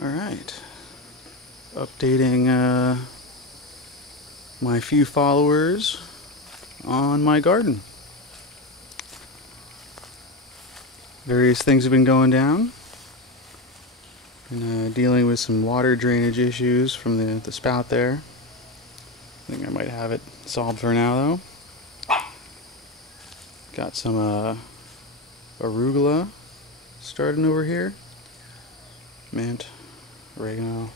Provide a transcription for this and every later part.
Alright. Updating my few followers on my garden. Various things have been going down. Been dealing with some water drainage issues from the spout there. I think I might have it solved for now though. Got some arugula starting over here. Mint, oregano.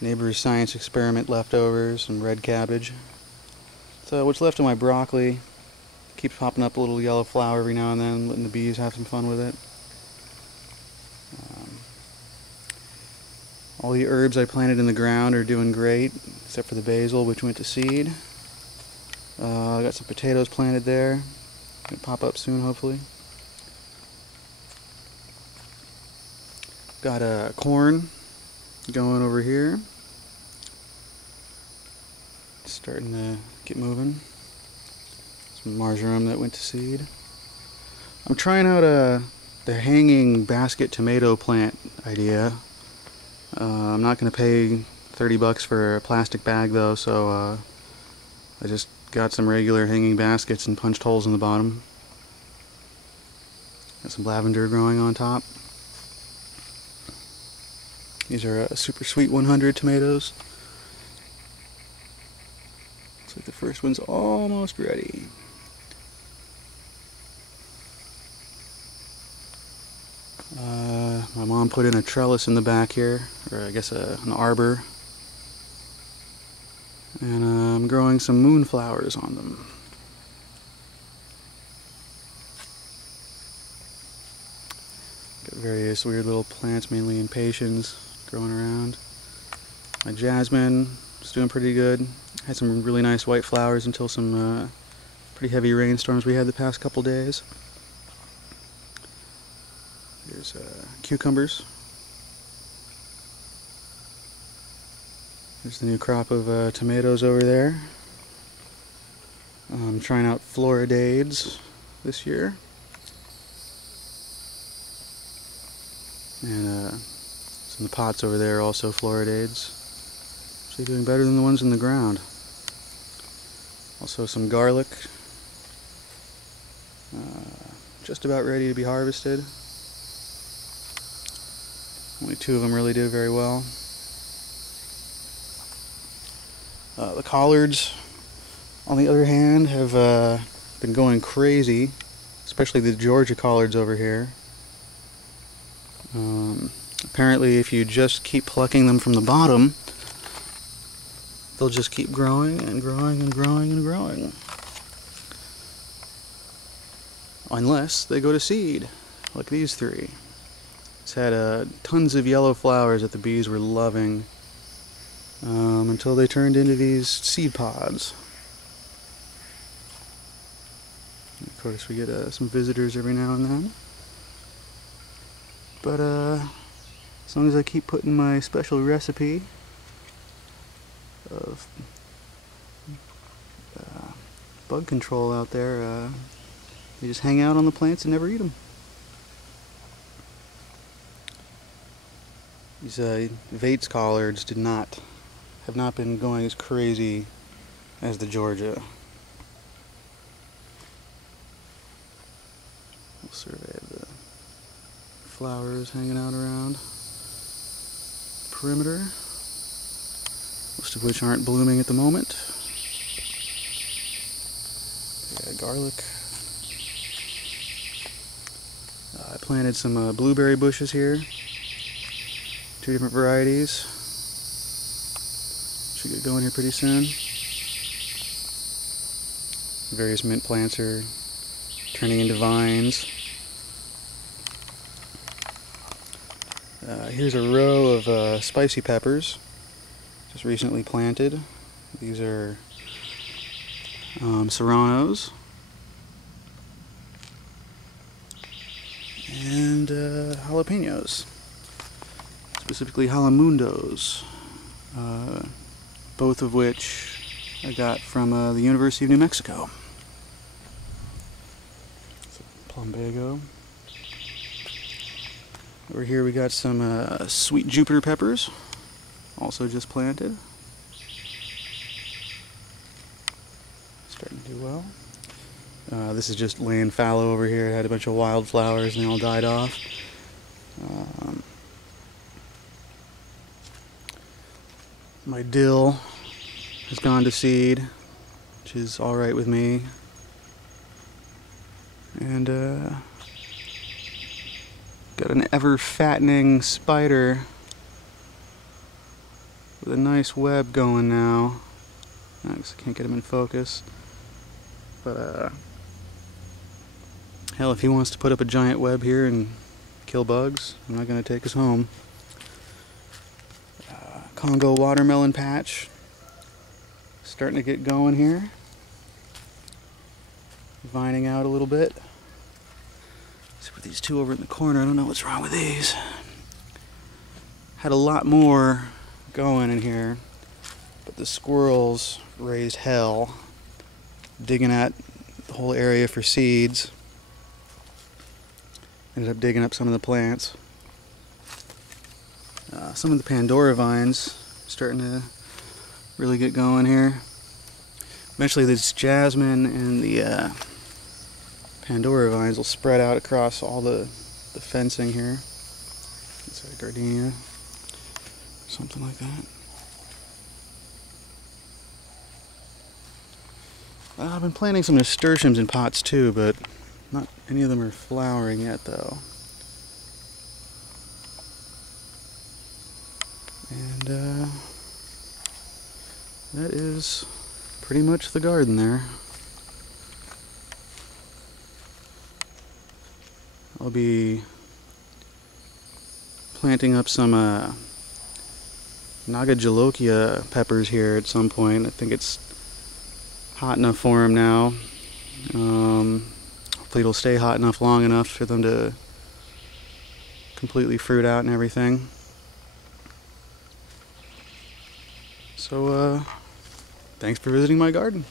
Neighbor's science experiment leftovers, some red cabbage. So what's left of my broccoli keeps popping up a little yellow flower every now and then, letting the bees have some fun with it. All the herbs I planted in the ground are doing great, except for the basil, which went to seed. I got some potatoes planted there. Gonna pop up soon, hopefully. Got corn going over here. Starting to get moving. Some marjoram that went to seed. I'm trying out the hanging basket tomato plant idea. I'm not going to pay $30 for a plastic bag though, so I just got some regular hanging baskets and punched holes in the bottom. Got some lavender growing on top. These are super sweet 100 tomatoes. Looks like the first one's almost ready. My mom put in a trellis in the back here, or I guess an arbor. And I'm growing some moonflowers on them. Got various weird little plants, mainly impatiens, growing around. My jasmine is doing pretty good. Had some really nice white flowers until some pretty heavy rainstorms we had the past couple days. Here's cucumbers. There's the new crop of tomatoes over there. I'm trying out Floridades this year. And some of the pots over there are also Floridades. Actually doing better than the ones in the ground. Also some garlic. Just about ready to be harvested. Only 2 of them really did very well. The collards, on the other hand, have been going crazy, especially the Georgia collards over here. Apparently, if you just keep plucking them from the bottom, they'll just keep growing and growing and growing and growing. Unless they go to seed, like these 3. It's had tons of yellow flowers that the bees were loving until they turned into these seed pods. And of course, we get some visitors every now and then. But as long as I keep putting my special recipe of bug control out there, they just hang out on the plants and never eat them. These Vates collards have not been going as crazy as the Georgia. We'll survey the flowers hanging out around the perimeter, most of which aren't blooming at the moment. Yeah, garlic. I planted some blueberry bushes here. 2 different varieties. Should get going here pretty soon. Various mint plants are turning into vines. Here's a row of spicy peppers, just recently planted. These are serranos. And jalapenos. Specifically jalamundos, both of which I got from the University of New Mexico. Plumbago. Over here we got some sweet Jupiter peppers, also just planted. Starting to do well. This is just laying fallow over here. It had a bunch of wildflowers and they all died off. My dill has gone to seed, which is alright with me. And got an ever-fattening spider with a nice web going now. I can't get him in focus. But hell, if he wants to put up a giant web here and kill bugs, I'm not going to take us home. Congo watermelon patch starting to get going here. Vining out a little bit. Let's put these two over in the corner. I don't know what's wrong with these. Had a lot more going in here, but the squirrels raised hell, digging at the whole area for seeds. Ended up digging up some of the plants. Some of the Pandora vines starting to really get going here. Eventually this jasmine and the Pandora vines will spread out across all the fencing here. It's a gardenia, something like that. I've been planting some nasturtiums in pots too, but not any of them are flowering yet though. And that is pretty much the garden there. I'll be planting up some Naga Jolokia peppers here at some point. I think it's hot enough for them now. Hopefully it'll stay hot enough long enough for them to completely fruit out and everything. So, thanks for visiting my garden.